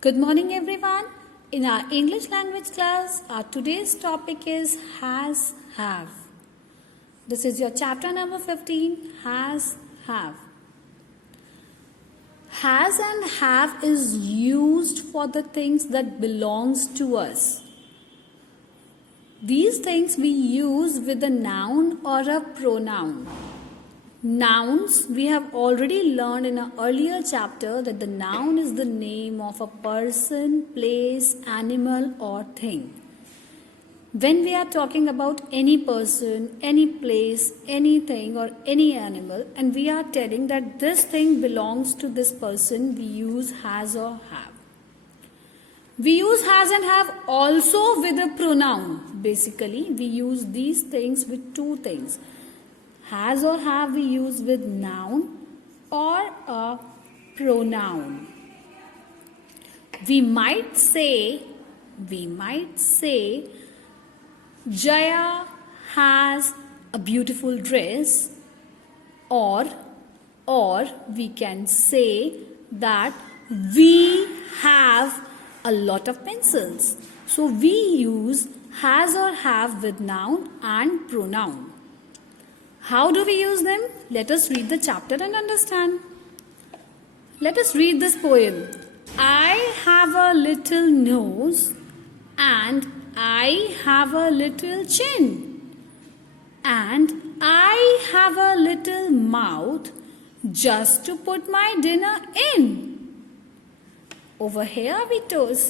Good morning, everyone. In our English language class, our today's topic is has, have. This is your chapter number 15, has, have. Has and have is used for the things that belongs to us. These things we use with a noun or a pronoun. Nouns, we have already learned in an earlier chapter that the noun is the name of a person, place, animal or thing. When we are talking about any person, any place, anything or any animal, and we are telling that this thing belongs to this person, we use has or have. We use has and have also with a pronoun. Basically, we use these things with two things. Has or have we use with noun or a pronoun. We might say, Jaya has a beautiful dress, or we can say that we have a lot of pencils. So we use has or have with noun and pronoun. How do we use them? Let us read the chapter and understand. Let us read this poem. I have a little nose and I have a little chin, and I have a little mouth just to put my dinner in. Over here we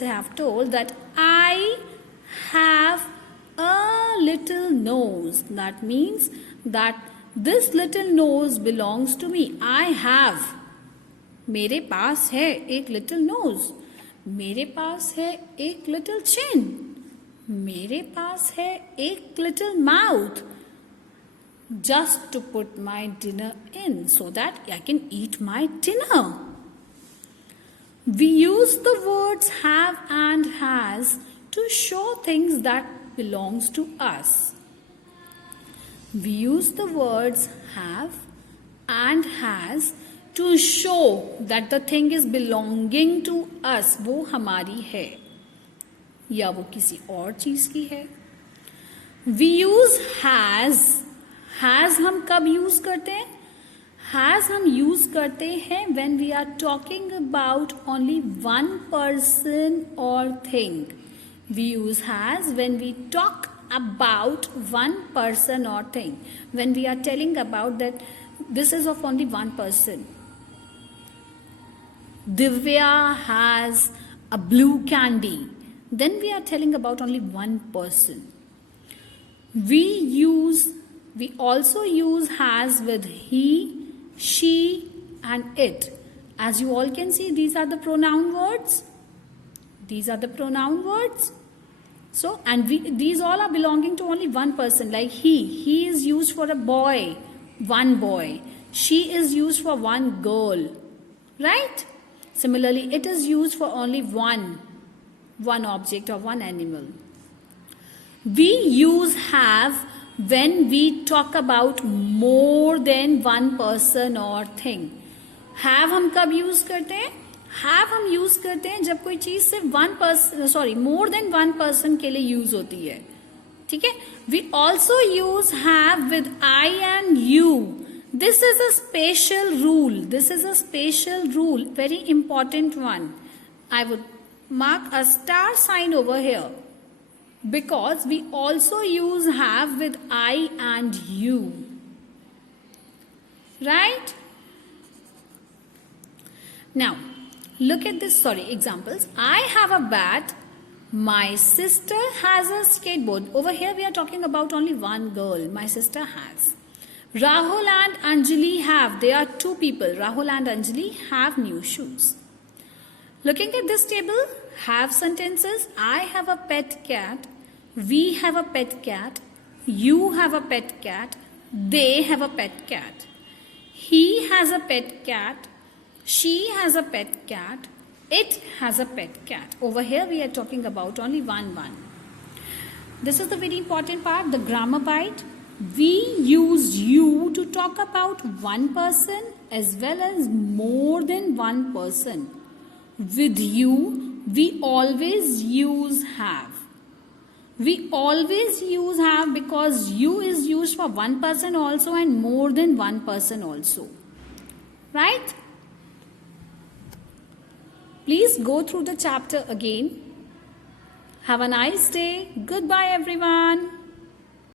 have told that I have a little nose. That means that this little nose belongs to me. I have. मेरे पास है एक little nose. मेरे पास है एक little chin. मेरे पास है एक little mouth. Just to put my dinner in so that I can eat my dinner. We use the words have and has to show things that belongs to us. We use the words have and has to show that the thing is belonging to us. वो हमारी है या वो किसी और चीज की है. We use has. Has हम कब यूज करते हैं? Has हम यूज करते हैं when we are talking about only one person or thing. We use has when we talk about one person or thing. When we are telling about that this is of only one person. Divya has a blue candy. Then we are telling about only one person. We also use has with he, she and it. As you all can see, these are the pronoun words. So, and these all are belonging to only one person. Like he is used for a boy, one boy. She is used for one girl, right? Similarly, it is used for only one object or one animal. We use have when we talk about more than one person or thing. Have हम कब use करते हैं? Have हम use करते हैं जब कोई चीज सिर्फ more than one person के लिए यूज होती है. ठीक है? We also use have with I and you. This is a special rule. Very important one. I would mark a star sign over here. Because we also use have with I and you. Right? Now, look at this, examples. I have a bat. My sister has a skateboard. Over here we are talking about only one girl. My sister has. Rahul and Anjali have. They are two people. Rahul and Anjali have new shoes. Looking at this table, have sentences. I have a pet cat. We have a pet cat. You have a pet cat. They have a pet cat. He has a pet cat. She has a pet cat. It has a pet cat. Over here we are talking about only one. This is the very important part, the grammar bite. We use you to talk about one person as well as more than one person. With you, we always use have. We always use have because you is used for one person also and more than one person also. Right? Please go through the chapter again. Have a nice day. Goodbye everyone.